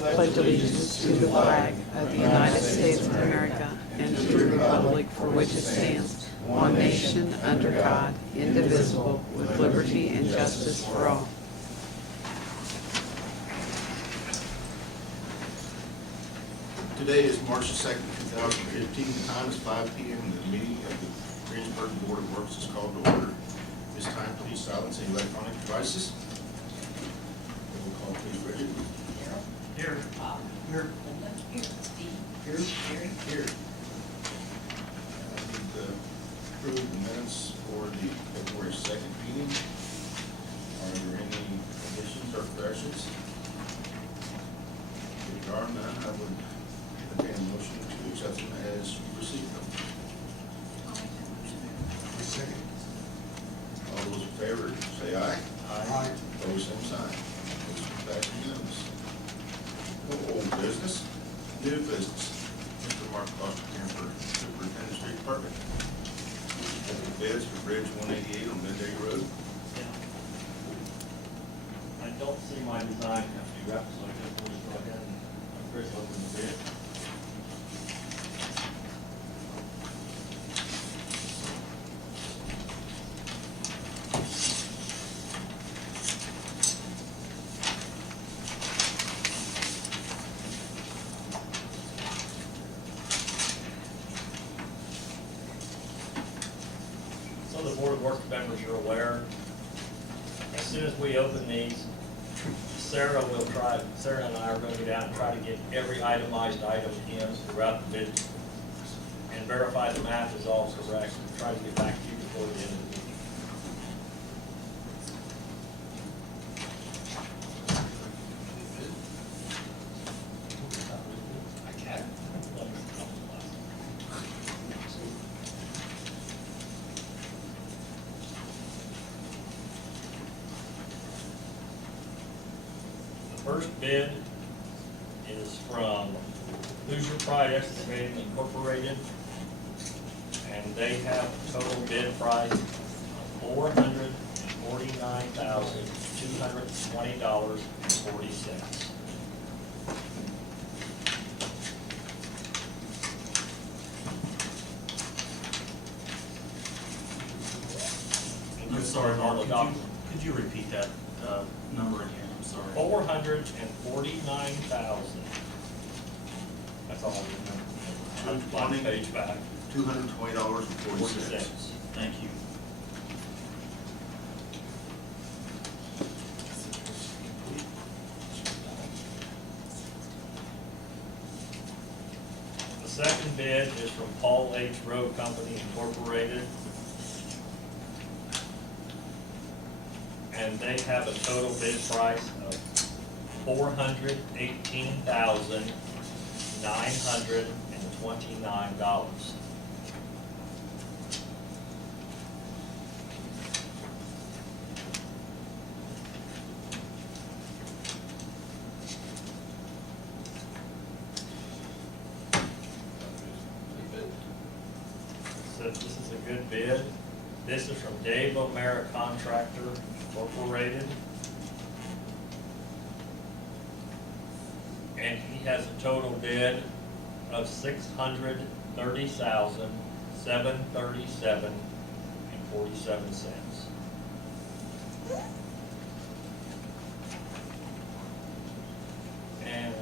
pledge allegiance to the flag of the United States of America and to the republic for which it stands, one nation, under God, indivisible, with liberty and justice for all. Today is March 2nd, 2015. The time is 5 p.m. and the meeting of the Greensburg Board of Works is called to order. This time, please silence any electronic devices. Roll call, please, Bridget. Here. Here. Linda. Here. Steve. Here. Gary. Here. I need to approve the minutes for the February 2nd meeting. Are there any additions or corrections? If there are none, I would entertain a motion to accept them as you received them. Second. All those in favor, say aye. Aye. Opposed, same sign. Motion passed unanimous. No old business, new business. Mr. Mark Foster Camper, Superintendent Street Department. Open bids for Bridge 188 on Midday Road. I don't see my design have to be wrapped, so I guess we'll just go ahead and first open the bid. So the Board of Works members are aware, as soon as we open these, Sarah and I are going to go down and try to get every itemized item in throughout the bid and verify the math is all correct, and try to get back to you before the end of the meeting. I can. The first bid is from Hoosier Pride Excavating Incorporated, and they have a total bid price of $449,220.40. I'm sorry, Mark, Mark, could you repeat that number again? I'm sorry. $449,000. That's all I remember. One page back. $220.40. Thank you. The second bid is from Paul H. Road Company Incorporated. And they have a total bid price of $418,929. So this is a good bid. This is from Dave O'Mara Contractor Incorporated. And he has a total bid of $630,737.47. And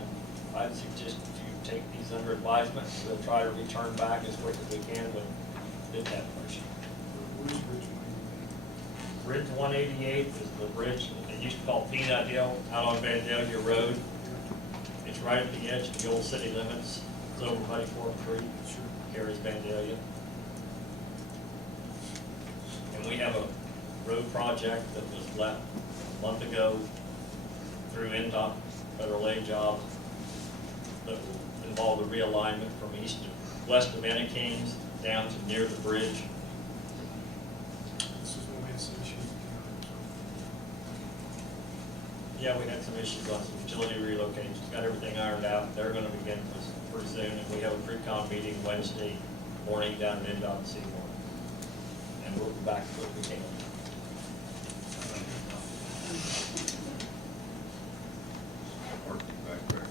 I'd suggest you take these under advisement. We'll try to return back as quick as we can with bid that portion. Where's Bridge 188? Bridge 188 is the bridge that they used to call Peanut Hill out on Vandalia Road. It's right at the edge of the old city limits. It's over Muddy Fork Creek, carries Vandalia. And we have a road project that was left a month ago through NDOT federal aid jobs that will involve the realignment from west of Ennikings down to near the bridge. This is when we had some issues. Yeah, we had some issues on some utility relocations, got everything ironed out. They're gonna begin this pretty soon, and we have a pre-con meeting Wednesday morning down in NDOT Seymour. And we'll be back as quick as we can. Mark, back there.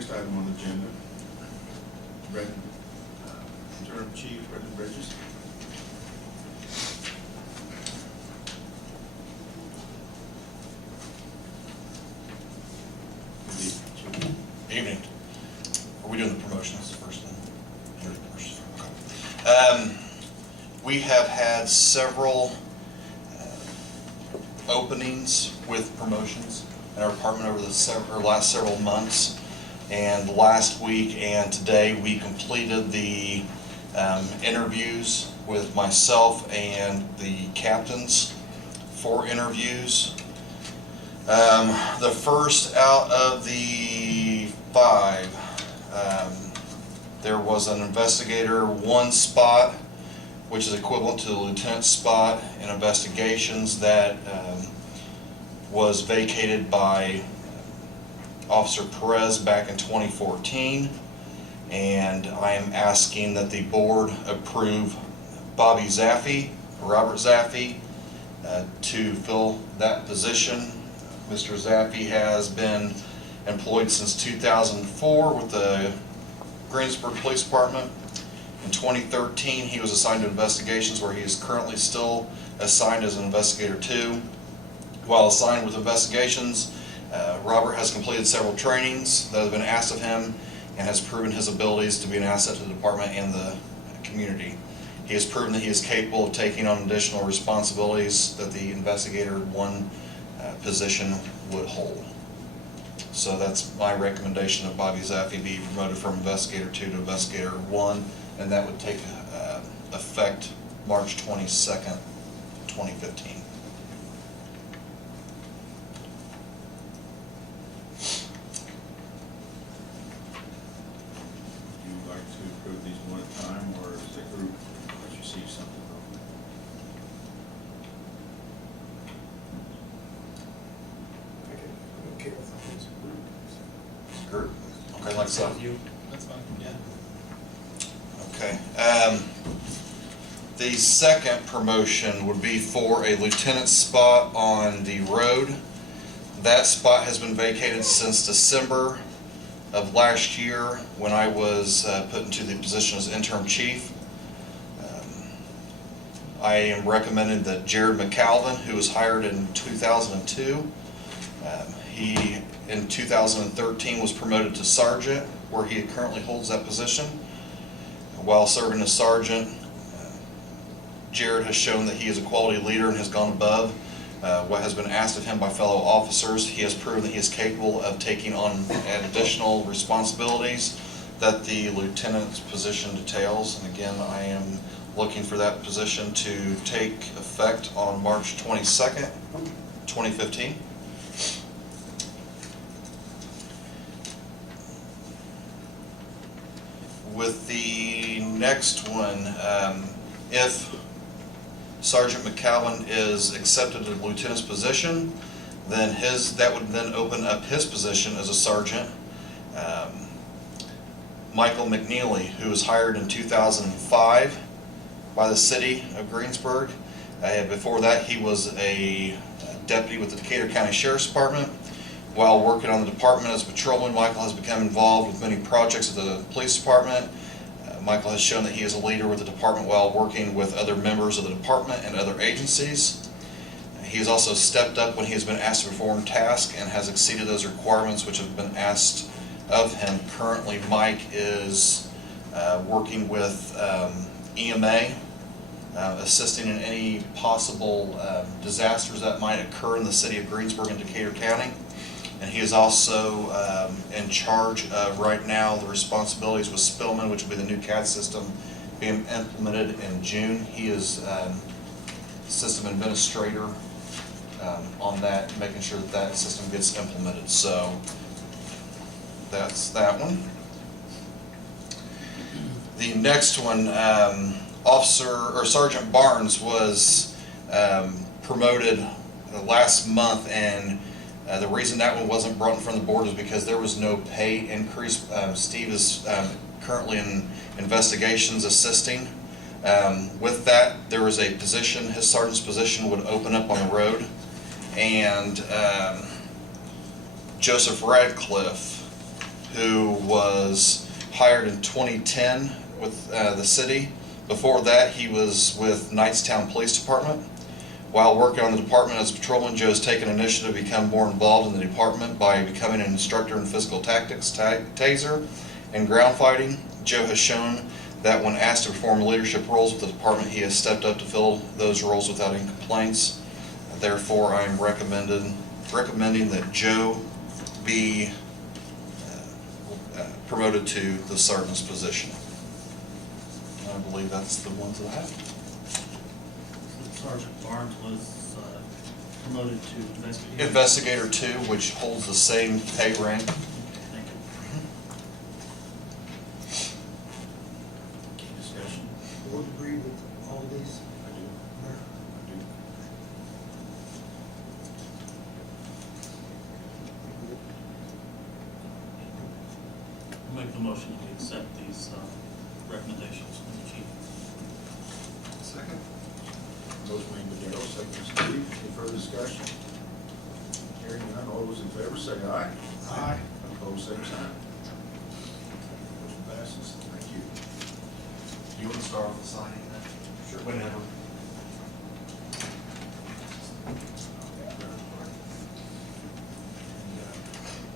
Next item on the agenda, Brendan, Interim Chief Brendan Bridges. Good evening, Chief. Evening. Are we doing the promotions first then? You're the promotions. Okay. We have had several openings with promotions in our department over the last several months. And last week and today we completed the interviews with myself and the captains for interviews. The first out of the 5, there was an investigator 1 spot, which is equivalent to the lieutenant spot in investigations that was vacated by Officer Perez back in 2014. And I am asking that the board approve Bobby Zaffe, Robert Zaffe, to fill that position. Mr. Zaffe has been employed since 2004 with the Greensburg Police Department. In 2013, he was assigned to investigations, where he is currently still assigned as an investigator 2. While assigned with investigations, Robert has completed several trainings that have been asked of him and has proven his abilities to be an asset to the department and the community. He has proven that he is capable of taking on additional responsibilities that the investigator 1 position would hold. So that's my recommendation of Bobby Zaffe be promoted from investigator 2 to investigator 1, and that would take effect March 22nd, 2015. Would you like to approve these one at a time, or as a group, let you see something? I'm okay with all these. Group? Okay, like so. That's fine, yeah. Okay. The second promotion would be for a lieutenant spot on the road. That spot has been vacated since December of last year, when I was put into the position as interim chief. I am recommending that Jared McAlvin, who was hired in 2002, he in 2013 was promoted to sergeant, where he currently holds that position. While serving as sergeant, Jared has shown that he is a quality leader and has gone above what has been asked of him by fellow officers. He has proven that he is capable of taking on additional responsibilities that the lieutenant's position details. And again, I am looking for that position to take effect on March 22nd, 2015. With the next one, if Sergeant McAlvin is accepted to the lieutenant's position, then that would then open up his position as a sergeant. Michael McNeely, who was hired in 2005 by the city of Greensburg. Before that, he was a deputy with the Decatur County Sheriff's Department. While working on the department as a patrolman, Michael has become involved with many projects of the police department. Michael has shown that he is a leader with the department while working with other members of the department and other agencies. He has also stepped up when he has been asked to perform tasks and has exceeded those requirements which have been asked of him. Currently, Mike is working with EMA, assisting in any possible disasters that might occur in the city of Greensburg and Decatur County. And he is also in charge of, right now, the responsibilities with Spillman, which will be the new CAD system being implemented in June. He is system administrator on that, making sure that that system gets implemented. So that's that one. The next one, Sergeant Barnes was promoted last month, and the reason that one wasn't brought in front of the board is because there was no pay increase. Steve is currently in investigations assisting. With that, there was a position, his sergeant's position would open up on the road, and Joseph Radcliffe who was hired in 2010 with the city. Before that, he was with Knightstown Police Department. While working on the department as a patrolman, Joe has taken initiative to become more involved in the department by becoming an instructor in physical tactics, taser, and ground fighting. Joe has shown that when asked to perform leadership roles with the department, he has stepped up to fill those roles without any complaints. Therefore, I am recommending that Joe be promoted to the sergeant's position. I believe that's the ones that I have. Sergeant Barnes was promoted to investigator. Investigator 2, which holds the same pay rank. Thank you. Any discussion? Board agree with all of these? I do. Mayor? I do. Make the motion to accept these recommendations from the chief. Second? Motion made by Darrell, second by Steve. Any further discussion? Hearing none, all those in favor say aye. Aye. Opposed, same sign. Motion passes. Thank you. Do you want to start off with signing that? Sure. Whenever.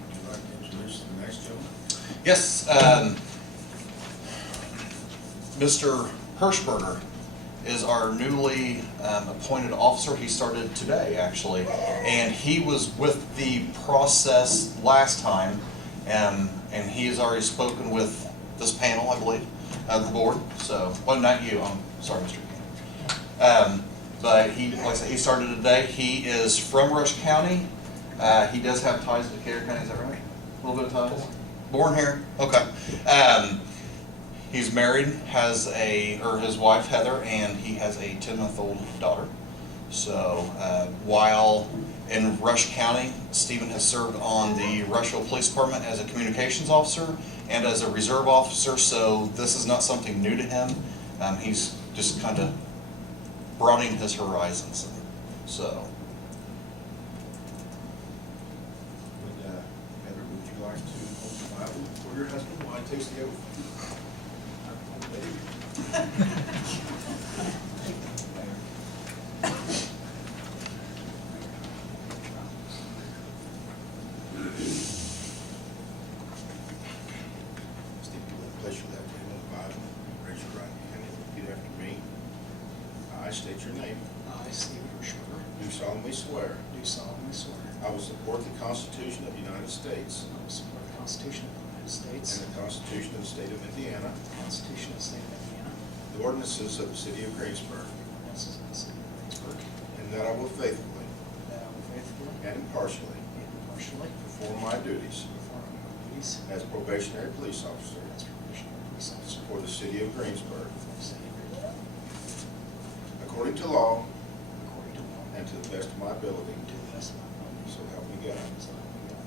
Would you like to introduce the next gentleman? Yes, Mr. Hirschberger is our newly appointed officer. He started today, actually, and he was with the process last time, and he has already spoken with this panel, I believe, of the board. So, well, not you. I'm sorry, Mr. King. But he, like I said, he started today. He is from Rush County. He does have ties to Decatur County. Is that right? A little bit of ties. Born here. Okay. He's married, has his wife Heather, and he has a 10-month-old daughter. So while in Rush County, Stephen has served on the Rushville Police Department as a communications officer and as a reserve officer. So this is not something new to him. He's just kind of broadening his horizons. So. Heather, would you like to hold the Bible for your husband while he takes the oath? Steve, you will place your left hand on the Bible, raise your right hand, and repeat after me. I state your name. I, Stephen Hirschberger, Do solemnly swear do solemnly swear I will support the Constitution of the United States I will support the Constitution of the United States, and the Constitution of the State of Indiana, the Constitution of the State of Indiana, the ordinances of the City of Greensburg, the ordinances of the City of Greensburg, and that I will faithfully that I will faithfully and impartially and impartially perform my duties perform my duties as probationary police officer as probationary police officer for the City of Greensburg, for the City of Greensburg, according to law according to law and to the best of my ability, and to the best of my ability. so help me God. So help me God.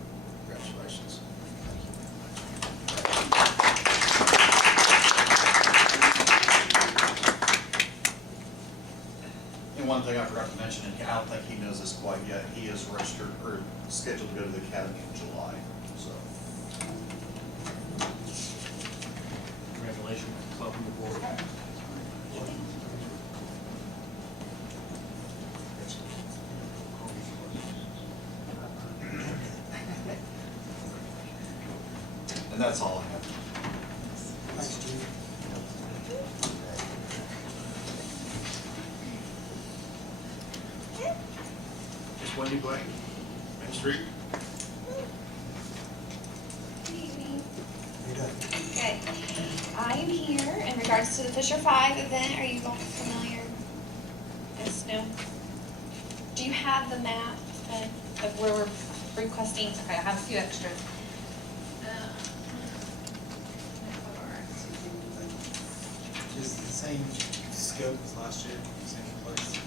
Congratulations. And one thing I forgot to mention, and I don't think he knows this quite yet, he is registered or scheduled to go to the academy in July, so. Congratulations. Welcome aboard. And that's all I have. Thanks, Steve. Ms. Wendy Blake, Main Street. Good evening. You done? Good. I am here in regards to the Fisher 5 event. Are you all familiar? Yes, no? Do you have the map of where we're requesting? Okay, I have a few extras. Is the same scope as last year, same place?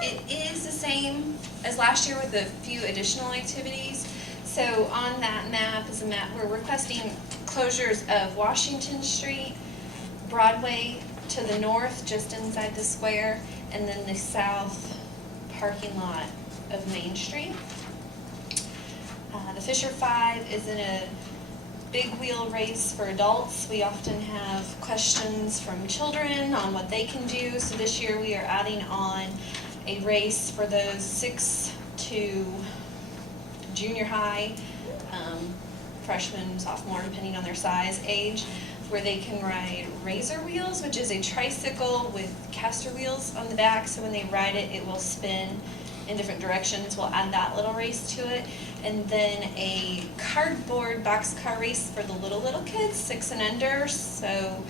It is the same as last year with a few additional activities. So on that map is a map, we're requesting closures of Washington Street, Broadway to the north, just inside the square, and then the south parking lot of Main Street. The Fisher 5 is in a big wheel race for adults. We often have questions from children on what they can do. So this year we are adding on a race for those 6 to junior high, freshman, sophomore, depending on their size, age, where they can ride Razor Wheels, which is a tricycle with caster wheels on the back. So when they ride it, it will spin in different directions. We'll add that little race to it. And then a cardboard boxcar race for the little kids, 6 and under. So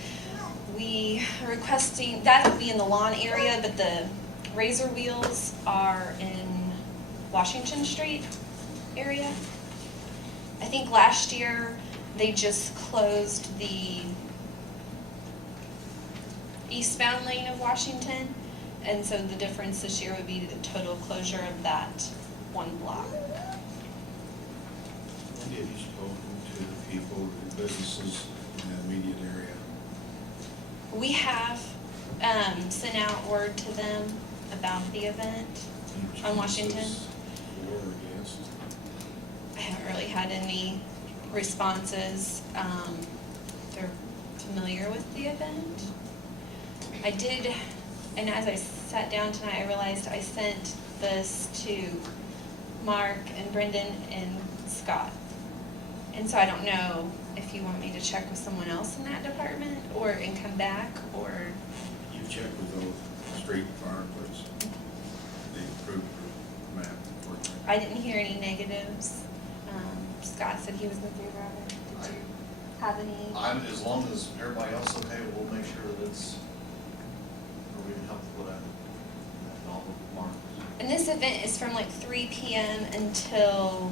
we are requesting, that will be in the lawn area, but the Razor Wheels are in Washington Street area. I think last year they just closed the eastbound lane of Washington. And so the difference this year would be the total closure of that one block. Wendy, have you spoken to the people, the businesses in that immediate area? We have sent out word to them about the event on Washington. For or against? I haven't really had any responses. They're familiar with the event. I did, and as I sat down tonight, I realized I sent this to Mark and Brendan and Scott. And so I don't know if you want me to check with someone else in that department and come back, or. You've checked with those street fire police? They approved the map? I didn't hear any negatives. Scott said he was in favor of it. Did you have any? As long as everybody else okay, we'll make sure that it's, or we can help with that, all the marks. And this event is from like 3 p.m. until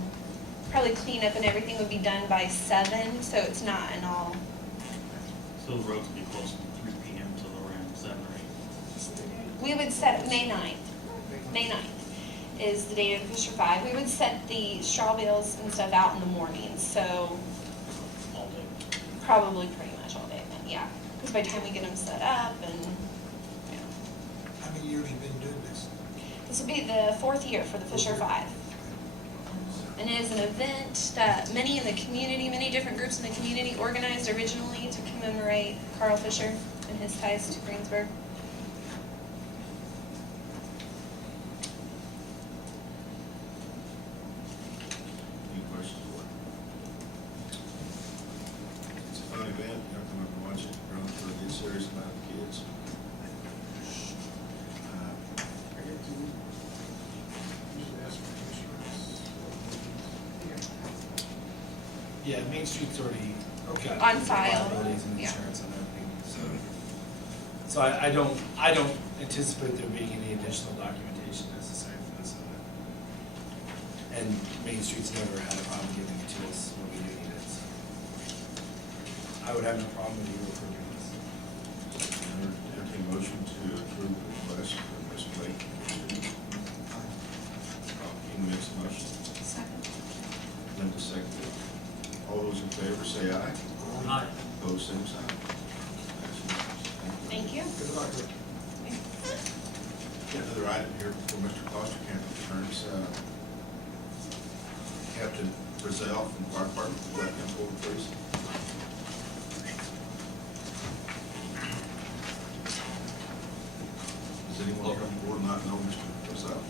probably cleanup and everything would be done by 7, so it's not an all. So the roads will be closed from 3 p.m. till around 7 or 8. We would set May 9th. May 9th is the date of the Fisher 5. We would set the straw bales and stuff out in the morning, so All day. probably pretty much all day then, yeah. Because by the time we get them set up and, you know. How many years you been doing this? This will be the 4th year for the Fisher 5. And it is an event that many in the community, many different groups in the community organized originally to commemorate Carl Fisher and his ties to Greensburg. Any questions? It's a fun event, you have to come up and watch it, run for a good serious amount of kids. I get to usually ask for insurance. Yeah, Main Street's already got On file, liabilities and yeah. insurance and everything, so I don't anticipate there being any additional documentation necessary for this event. And Main Street's never had a problem giving it to us when we do need it, so. I would have no problem with you approving this. Entertain motion to approve the request for Ms. Blake. King makes a motion, Second. Linda seconded. All those in favor say aye. Aye. Opposed, same sign. Thank you. Good luck. Rick. Got another item here before Mr. Klosterkamp returns. Captain Brazell from Fire Department, would you like to come forward, please? Does anyone come forward not know Mr. Brazell?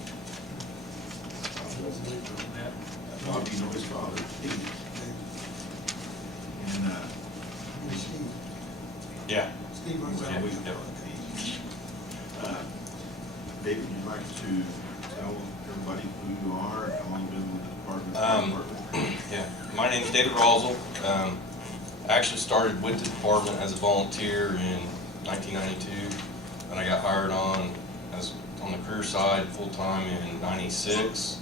Bob, you know his father, Steve. And, Hey, Steve. Yeah. Steve runs Yeah, out. we- David, you'd like to tell everybody who you are, how long you've been with the department? Yeah, my name's David Rosel. I actually started with the department as a volunteer in 1992, and I got hired on the career side full-time in 96,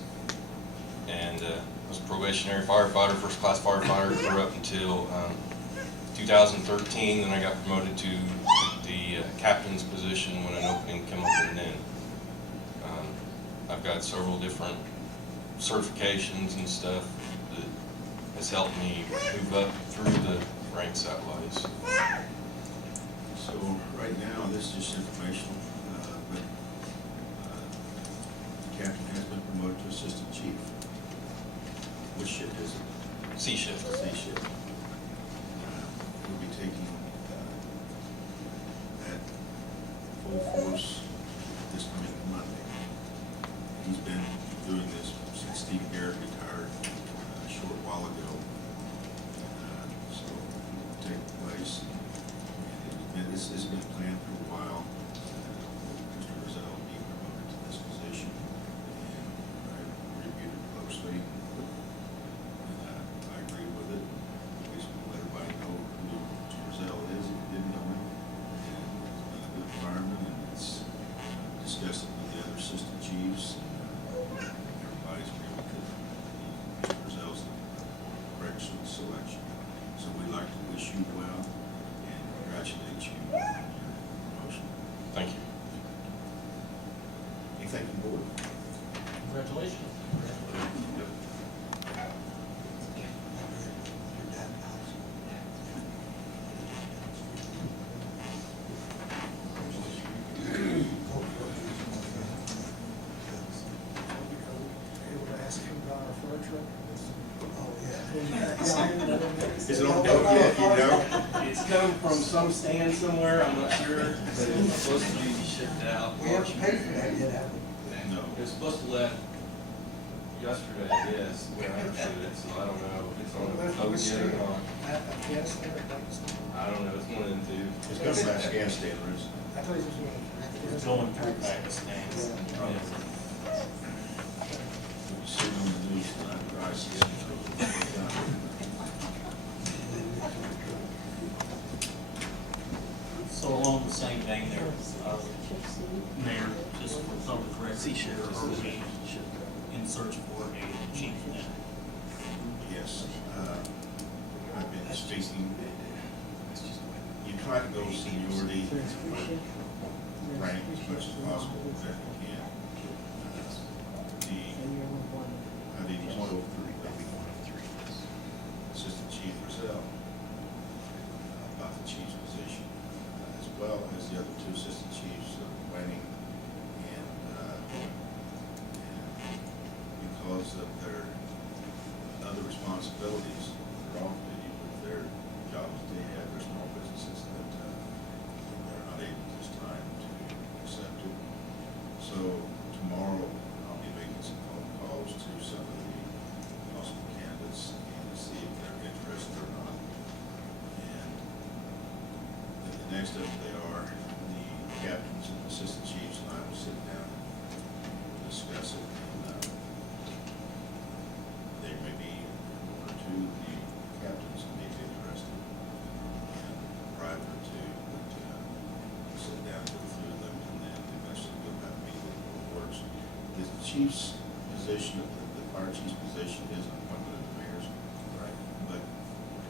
and was a probationary firefighter, first-class firefighter for up until 2013. Then I got promoted to the captain's position when an opening came up, and then I've got several different certifications and stuff that has helped me move up through the ranks that way. So right now, this is just informational, but the captain has been promoted to assistant chief. Which shift is it? C shift. C shift. will be taking that full force this coming Monday. He's been doing this since Steve Garrett retired a short while ago. So it will take place. And it's been planned for a while. Mr. Rizal will be promoted to this position. And I reviewed it closely. And I agree with it. We just want to let everybody know who Mr. Rizal is if you didn't know him. And it's been a good environment, and it's discussed it with the other assistant chiefs. Everybody's agreed with it. Mr. Rizal's the correct selection. So we'd like to wish you well and congratulate you on your promotion. Thank you. Anything from the board? Congratulations. Able to ask him about our fire truck? Oh, Is it on deck yet, you know? It's coming from some stand somewhere, I'm not sure, but it's supposed to be shipped out. We haven't paid for that yet, have we? No. It was supposed to left yesterday, I guess, when I understood it, so I don't know if it's on the boat yet or not. Afghanistan or Pakistan? I don't know, it's one of them two. It's going to Afghanistan, Bruce. I thought he was going. It's going through Pakistan. Sitting on the news tonight, but I see it. So along the same vein there, Mayor, just for public record, are we in search for a chief now? Yes. I've been speaking. You try to go seniority, rank as much as possible that you can. I didn't want to Assistant Chief Rizal about the chief's position, as well as the other two assistant chiefs of planning and because of their other responsibilities, they're all busy with their jobs that they have, their small businesses that they're not able at this time to accept it. So tomorrow, I'll be making some phone calls to some of the possible candidates and to see if they're interested or not. And then the next up, they are the captains and assistant chiefs, and I will sit down and discuss it. And there may be one or two of the captains who may be interested, and prior to sit down and go through them, and then eventually we'll have a meeting with the boards. The chief's position, the fire chief's position is an appointment of the mayor's. Right. But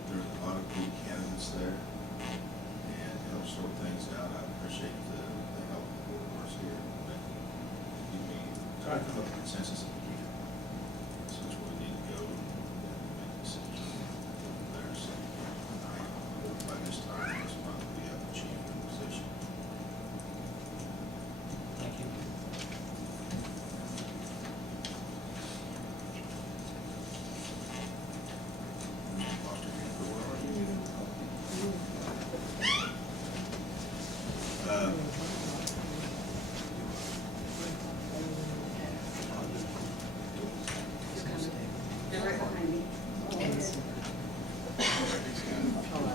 there's a lot of good candidates there, and to help sort things out, I appreciate the help of the board members here. That give me, try to come up with a consensus if we can. So that's where we need to go and make a decision there. So I hope by this time this month we have a chief in position. Thank you. Foster Camper, where are you? They're right behind me.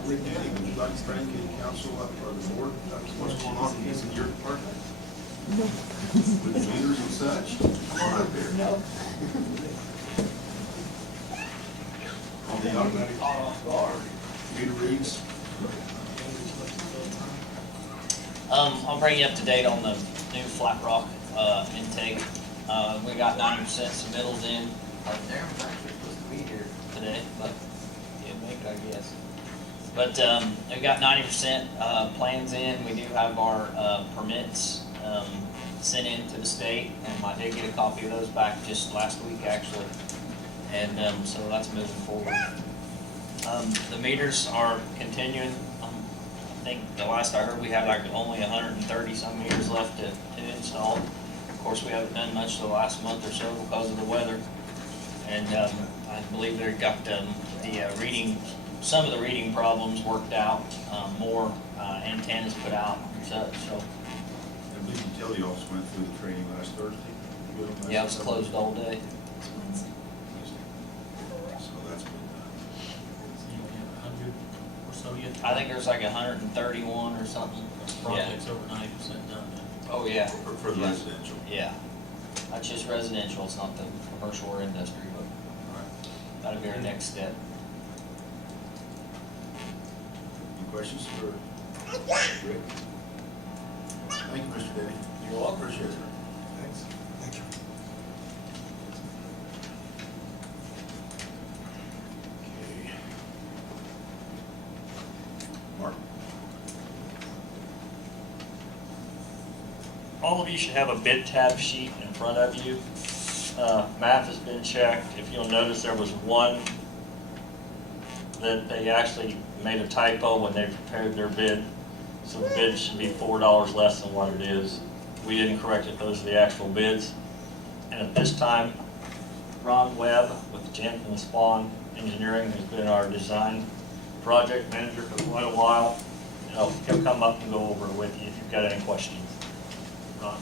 Rick, would you like to bring the council up or the board, what's going on in your department? With the meters and such? Come on up here. No. On the automatic meter reads, I'll bring you up to date on the new Flat Rock, intake. We got 90% submittals in. Darren's actually supposed to be here today, but he didn't make it, I guess. But, we got 90%, plans in. We do have our, permits, sent in to the state, and I did get a copy of those back just last week, actually. And, so that's moving forward. The meters are continuing. I think the last I heard, we had like only 130 some meters left to install. Of course, we haven't done much the last month or so because of the weather. And I believe they got the reading some of the reading problems worked out, more antennas put out and such, so, I believe the utility office went through the training last Thursday. Good on that? yeah, it was closed all day. So that's been done. So you only have 100 or so yet? I think there's like 131 or something. Project's over 90% done then. Oh, yeah. For the Yeah. residential. Yeah. That's just residential, it's not the commercial or industry, but All right. that'll be our next step. Any questions for Rick? Thank you, Mr. Denny. You're welcome. Appreciate it. Thanks. Thank you. Okay. Mark? All of you should have a bid tab sheet in front of you. Math has been checked. If you'll notice, there was one that they actually made a typo when they prepared their bid. So the bid should be $4 less than what it is. We didn't correct it, those are the actual bids. And at this time, Ron Webb with Jansen and Spawn Engineering has been our design project manager for quite a while. He'll come up and go over it with you if you've got any questions. Ron?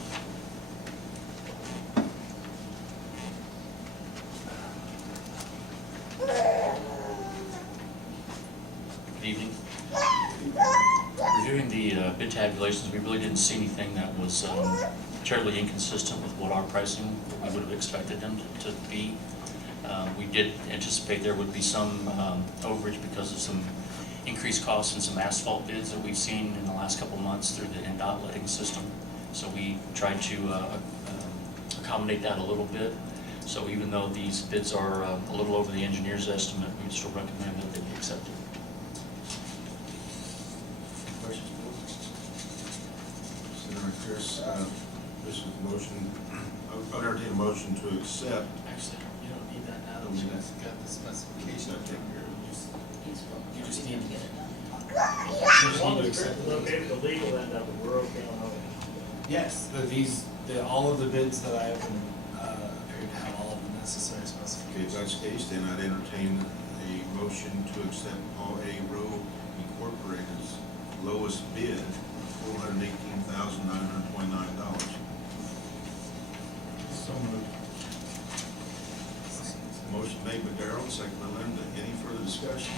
Good evening. Reviewing the bid tabulations, we really didn't see anything that was terribly inconsistent with what our pricing, we would have expected them to be. We did anticipate there would be some overage because of some increased costs and some asphalt bids that we've seen in the last couple of months through the NDOT letting system. So we tried to accommodate that a little bit. So even though these bids are a little over the engineer's estimate, we still recommend that they be accepted. Questions, board? Senator Pierce, this is a motion, I would entertain a motion to accept. Actually, you don't need that now that you guys got the specification up here. You just need to. As long as Chris is okay with the legal end of it, we're okay on all that. Yes, all of the bids that I opened appear to have all of the necessary Okay, if specifications. that's the case, then I'd entertain a motion to accept Paul A. Rowe Incorporated's lowest bid, $418,929. So moved. Motion made by Darrell, second by Linda. Any further discussion?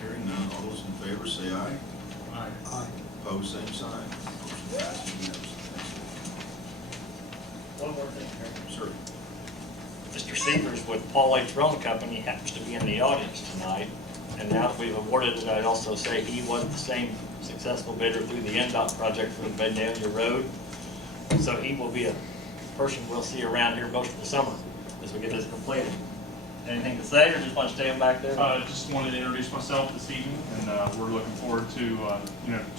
Hearing none, all those in favor say aye. Aye. Aye. Opposed, same sign. Motion passes unanimously. One more thing, Mayor. Sir. Mr. Severs with Paul H. Rowan Company happens to be in the audience tonight. And now that we've awarded it, I'd also say he was the same successful bidder through the NDOT project for the Vandalia Road. So he will be a person we'll see around here most of the summer as we get this completed. Anything to say, or just want to stay him back there? Just wanted to introduce myself this evening, and we're looking forward to,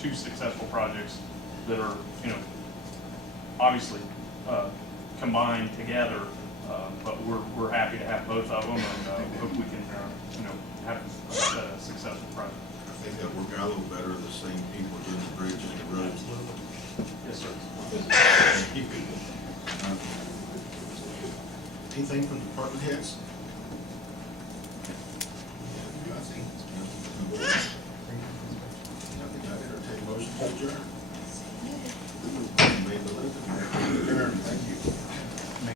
2 successful projects that are, obviously combined together, but we're happy to have both of them, and hope we can, have a successful project. I think that worked out a little better, the same people doing the bridge and the road. Yes, sir. Anything from department heads?